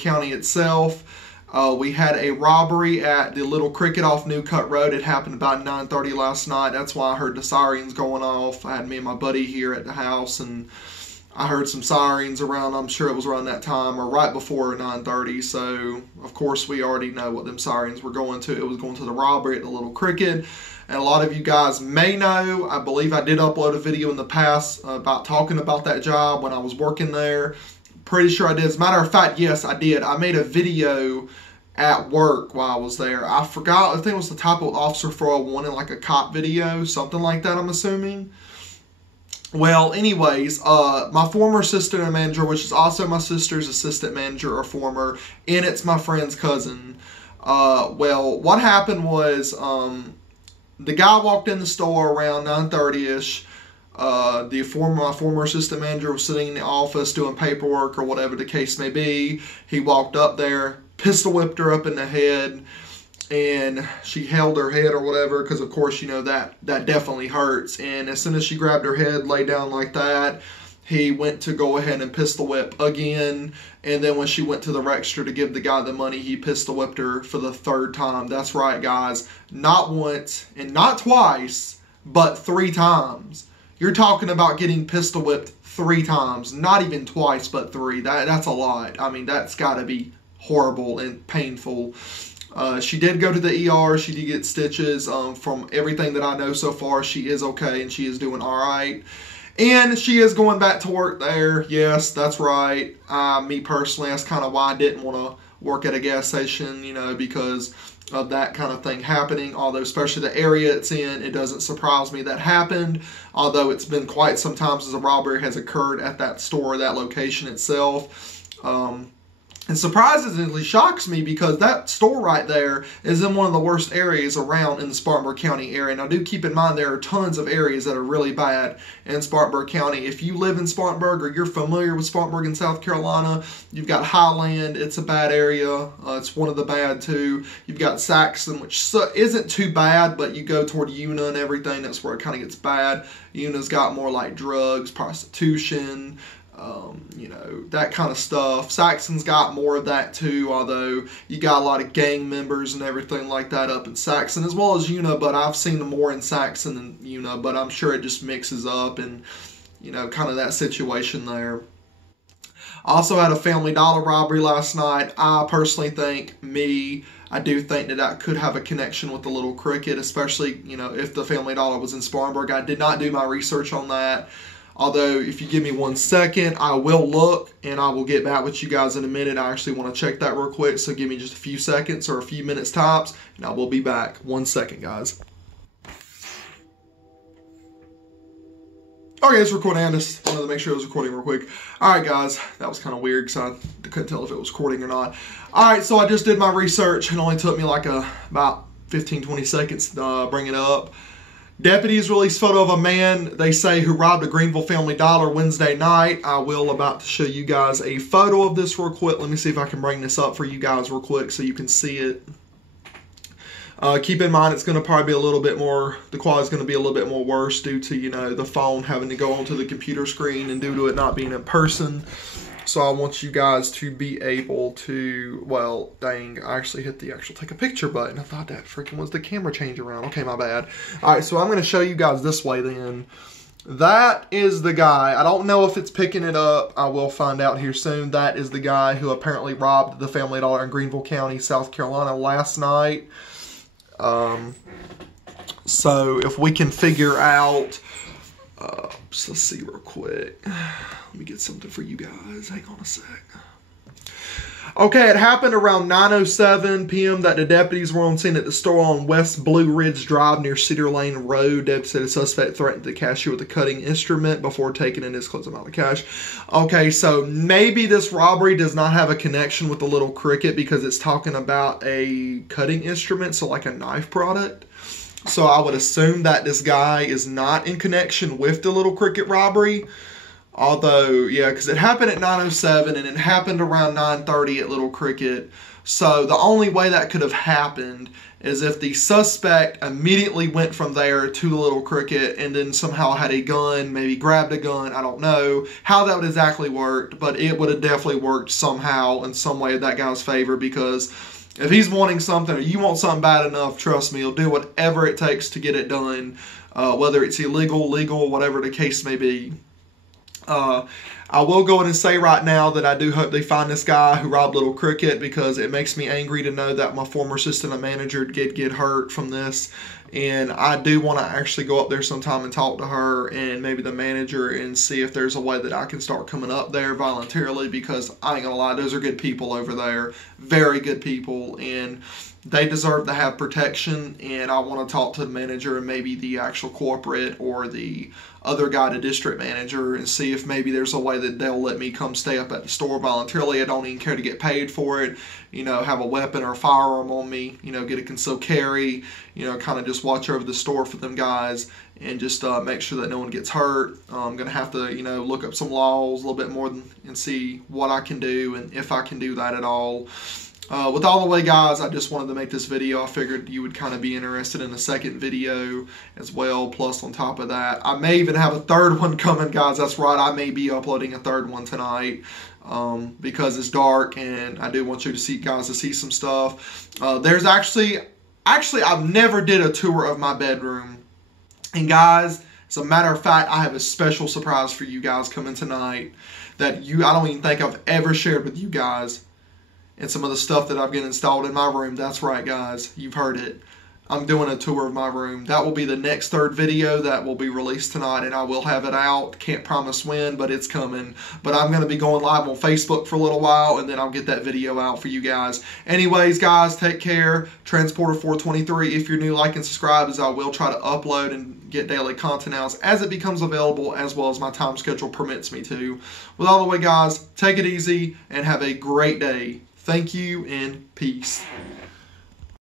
County itself. We had a robbery at the Little Cricket off New Cut Road. It happened about 9:30 last night. That's why I heard the sirens going off. I had me and my buddy here at the house, and I heard some sirens around. I'm sure it was around that time or right before 9:30. So, of course, we already know what them sirens were going to. It was going to the robbery at the Little Cricket. And a lot of you guys may know, I believe I did upload a video in the past about talking about that job when I was working there. Pretty sure I did. As a matter of fact, yes, I did. I made a video at work while I was there. I forgot, I think it was the title of Officer 401 in like a cop video, something like that, I'm assuming. Well, anyways, my former assistant manager, which is also my sister's assistant manager or former, and it's my friend's cousin. Well, what happened was the guy walked in the store around 9:30ish. My former assistant manager was sitting in the office doing paperwork or whatever the case may be. He walked up there, pistol whipped her up in the head, and she held her head or whatever, because of course, you know, that definitely hurts. And as soon as she grabbed her head, lay down like that, he went to go ahead and pistol whip again. And then when she went to the register to give the guy the money, he pistol whipped her for the third time. That's right, guys. Not once and not twice, but 3 times. You're talking about getting pistol whipped 3 times. Not even twice, but 3. That's a lot. I mean, that's got to be horrible and painful. She did go to the ER. She did get stitches. From everything that I know so far, she is okay and she is doing all right. And she is going back to work there. Yes, that's right. Me personally, that's kind of why I didn't want to work at a gas station, you know, because of that kind of thing happening. Although, especially the area it's in, it doesn't surprise me that happened. Although it's been quite some time since a robbery has occurred at that store, that location itself. It surprisingly shocks me because that store right there is in one of the worst areas around in the Spartanburg County area. Now, do keep in mind there are tons of areas that are really bad in Spartanburg County. If you live in Spartanburg or you're familiar with Spartanburg in South Carolina, you've got Highland. It's a bad area. It's one of the bad too. You've got Saxon, which isn't too bad, but you go toward Una and everything, that's where it kind of gets bad. Una's got more like drugs, prostitution, you know, that kind of stuff. Saxon's got more of that too, although you got a lot of gang members and everything like that up in Saxon, as well as Una, but I've seen them more in Saxon than Una, but I'm sure it just mixes up and, you know, kind of that situation there. Also had a Family Dollar robbery last night. I personally think, I do think that could have a connection with the Little Cricket, especially, you know, if the Family Dollar was in Spartanburg. I did not do my research on that. Although, if you give me 1 second, I will look, and I will get back with you guys in a minute. I actually want to check that real quick, so give me just a few seconds or a few minutes tops, and I will be back. 1 second, guys. Okay, it's recording. I just wanted to make sure it was recording real quick. Alright, guys. That was kind of weird, because I couldn't tell if it was recording or not. Alright, so I just did my research. It only took me like about 15-20 seconds to bring it up. Deputies released photo of a man, they say, who robbed a Greenville Family Dollar Wednesday night. I will about to show you guys a photo of this real quick. Let me see if I can bring this up for you guys real quick so you can see it. Keep in mind it's going to probably be a little bit more, the quality is going to be a little bit more worse due to, you know, the phone having to go onto the computer screen and due to it not being in person. So I want you guys to be able to, well, dang, I actually hit the actual take a picture button. I thought that freaking was the camera change around. Okay, my bad. All right, so I'm going to show you guys this way then. That is the guy. I don't know if it's picking it up. I will find out here soon. That is the guy who apparently robbed the Family Dollar in Greenville County, South Carolina last night. So if we can figure out, so let's see real quick. Let me get something for you guys. Hang on a sec. Okay, it happened around 9:07 p.m. that the deputies were on scene at the store on West Blue Ridge Drive near Cedar Lane Road. Deputies said a suspect threatened the cashier with a cutting instrument before taking in his close amount of cash. Okay, so maybe this robbery does not have a connection with the Little Cricket because it's talking about a cutting instrument, so like a knife product. So I would assume that this guy is not in connection with the Little Cricket robbery. Although, yeah, because it happened at 9:07 and it happened around 9:30 at Little Cricket. So the only way that could have happened is if the suspect immediately went from there to the Little Cricket and then somehow had a gun, maybe grabbed a gun. I don't know how that would exactly worked, but it would have definitely worked somehow in some way in that guy's favor, because if he's wanting something or you want something bad enough, trust me, he'll do whatever it takes to get it done, whether it's illegal, legal, whatever the case may be. I will go ahead and say right now that I do hope they find this guy who robbed Little Cricket, because it makes me angry to know that my former assistant manager did get hurt from this. And I do want to actually go up there sometime and talk to her and maybe the manager and see if there's a way that I can start coming up there voluntarily, because I ain't gonna lie, those are good people over there. Very good people, and they deserve to have protection. And I want to talk to the manager and maybe the actual corporate or the other guy, the district manager, and see if maybe there's a way that they'll let me come stay up at the store voluntarily. I don't even care to get paid for it. Have a weapon or a firearm on me, get a concealed carry, kind of just watch over the store for them guys, and just make sure that no one gets hurt. I'm going to have to, look up some laws a little bit more and see what I can do and if I can do that at all. With all the way, guys, I just wanted to make this video. I figured you would kind of be interested in a second video as well. Plus, on top of that, I may even have a third one coming, guys. That's right, I may be uploading a third one tonight, because it's dark and I do want you to see some stuff. There's actually I've never did a tour of my bedroom, and guys, as a matter of fact, I have a special surprise for you guys coming tonight that I don't even think I've ever shared with you guys. And some of the stuff that I've got installed in my room. That's right, guys. You've heard it. I'm doing a tour of my room. That will be the next third video that will be released tonight, and I will have it out. Can't promise when, but it's coming. But I'm going to be going live on Facebook for a little while, and then I'll get that video out for you guys. Anyways, guys, take care. Transporter423. If you're new, like and subscribe, as I will try to upload and get daily content out as it becomes available, as well as my time schedule permits me to. With all the way, guys, take it easy and have a great day. Thank you and peace.